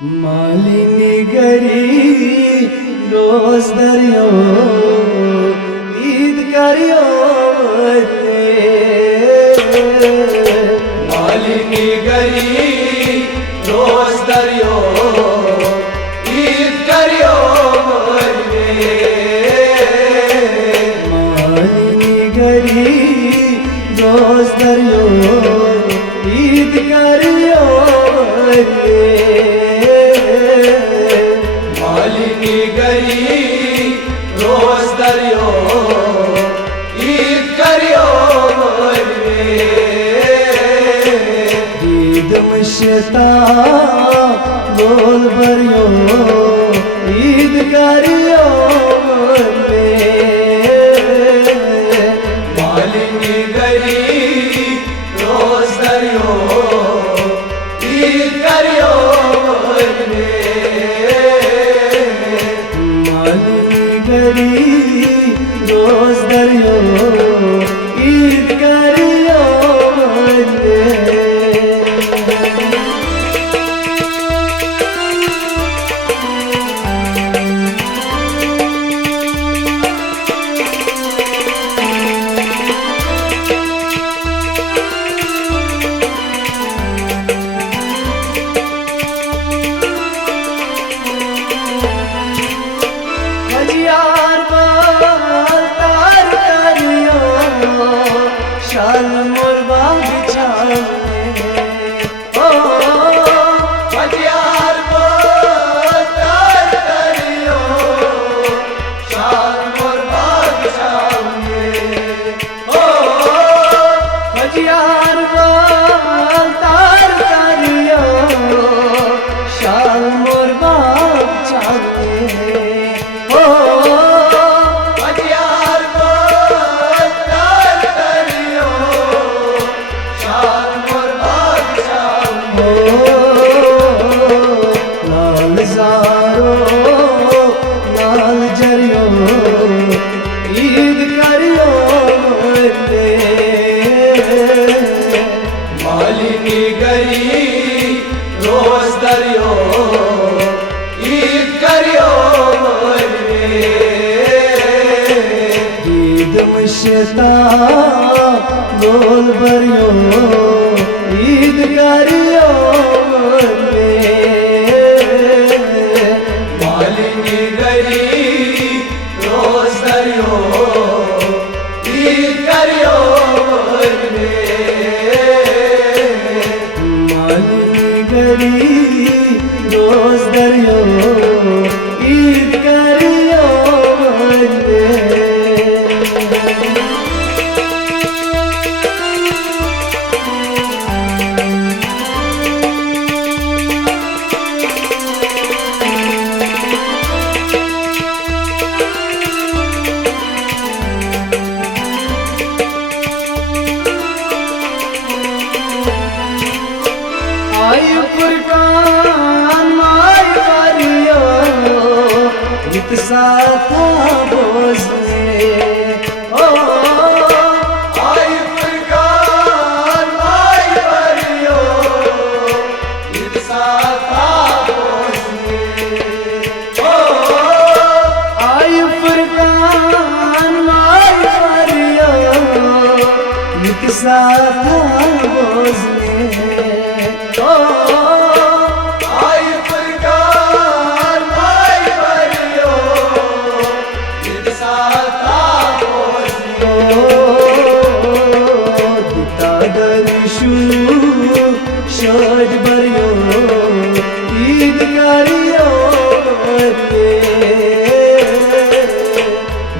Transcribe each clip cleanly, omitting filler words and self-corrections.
मालिनी गरी रोज दरियो ईद करियो रे। मालिनी गरी रोज दरियो ईद करियो रे। मालिनी गरी रोज दरियो ईद करियो रे। मालिनी गरी रोज दरियो ईद करियो रे। ईद मुश्ता बोल बरियो ईद करियो रे। मालिनी गरी रोज दरियो ईद करियो रे। गरी रोज दरियो ईद करियो रे। शाल मोर बाग छावे ओ बजियार तार करियो शाल मोर बाग छावे ओ बजियार तार करियो शाल मोर बाग छावे ओ लाल जरियो ईद करियो रे। मालिनी गरी रोज दरियो ईद करियो रे। ईद मुश्ता बोल बरियो ईद करियो रे। मालिनी गरी रोज दरियो ईद करियो रे। मालिनी गरी रोज दरियो ईद करियो रे। आई फुरकान माय करियो इत साथा बोझे ओ आई फुरकान माय करियो इत साथा बोझे ओ आई फुरकान माय करियो इत साथा बोझे आई फुरकान माय करियो ईद साथा बोझियो। दिता दर्शु शोज बरियो ईद करियो रे।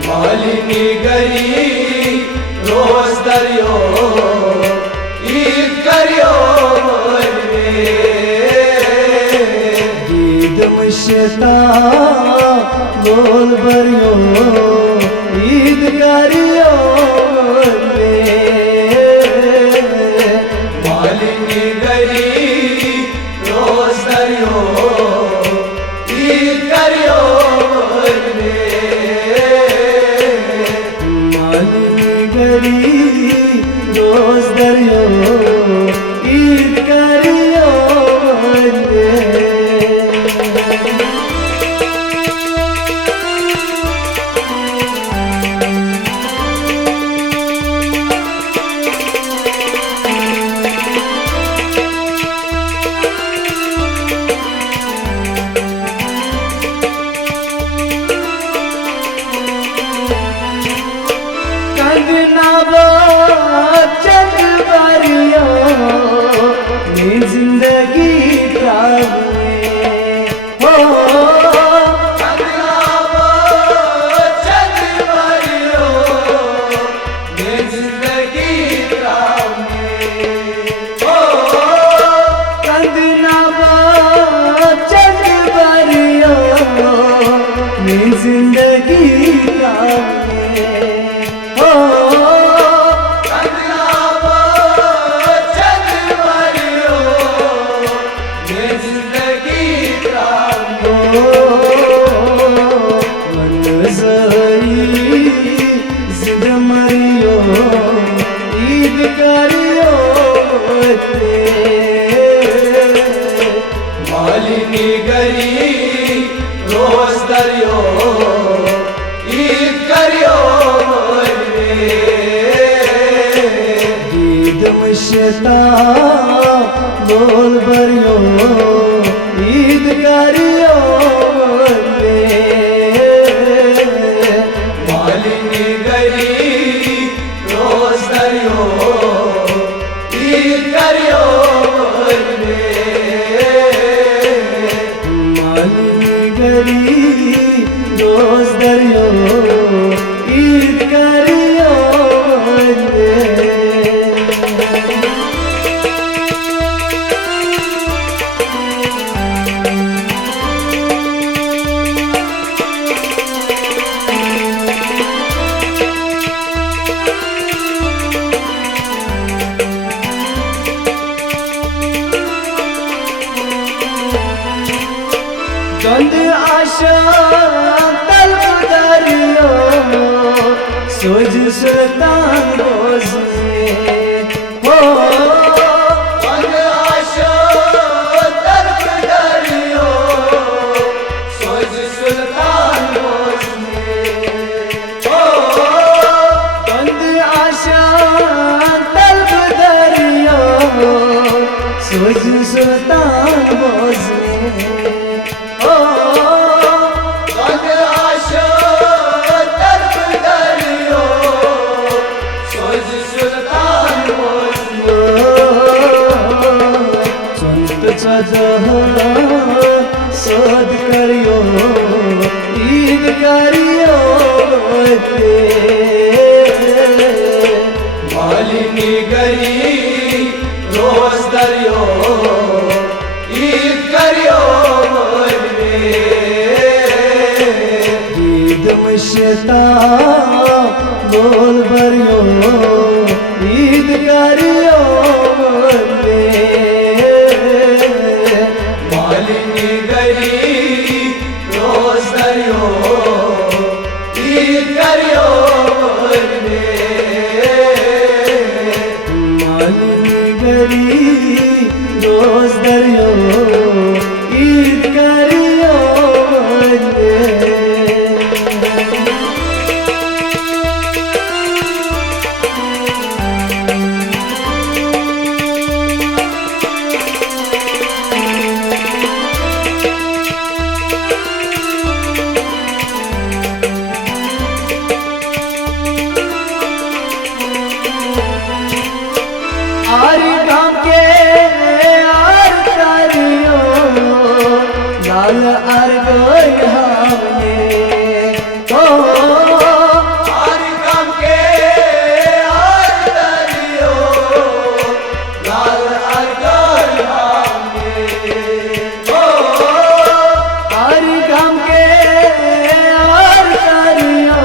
मालिनी गरी रोज दरियो ईद करियो रे। ईद मुश्ता बोल बरियो ईद करियो रे। मालिनी गरी रोज दरियो ईद करियो रे। मालिनी गरी रोज दरियो ईद करियो रे। वनजरी जिद मरियो ईद करियो मालिनी गरी रोज दरियो ईद करियो ईद मुश्ता बोल बरियो ईद करियो मालिनी गरी रोज दरियो ईद करियो मालिनी गरी रोज दरियो ईद करियो चंद आशा तलब दरियो सोज सुल्तान रोज हो चंद आशा तलब दरियो सोज सुल्तान रोज हो चंद आशा तलब दरियो सोज सुल्तान रोज सद करियो ईद करियो मालिनी गरी रोज दरियो ईद करियो ईद मुश्ता बोल बरियो ईद करियो मालिनी गरी रोज दरियो ईद करियो मालिनी गरी रोज दरियो ईद करियो आर गाम के आर करियो लाल आर गोहाने ओ आर गाम के आर करियो लाल आर गोहाने ओ आर गाम के आर करियो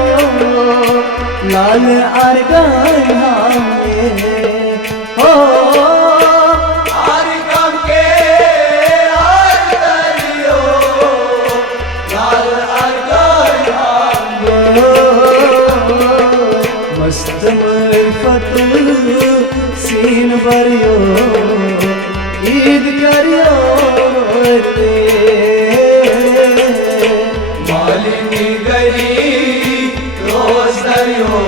लाल आर गोहाने आर गम के आर दरियो लाल आर गोहाने मस्त मरफत सीन बरियो ईद करियो मालिनी गरी रोज दरियो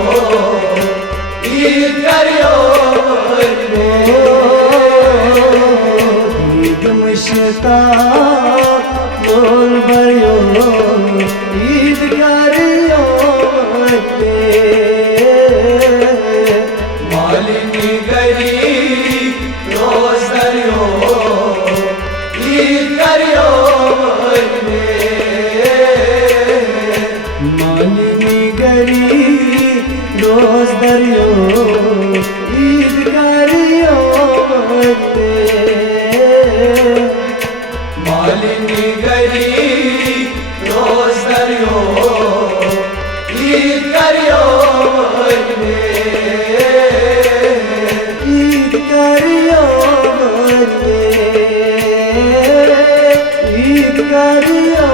ईद करियो ईद मुश्ता बोल बरियो ईद करियो मालिनी गरी रोज दरियो ईद करियो मालिनी गरी रोज दरियो ईद करियो मालिनी गरी रोज दरियो ईद करियो ईद करियो ईद करियो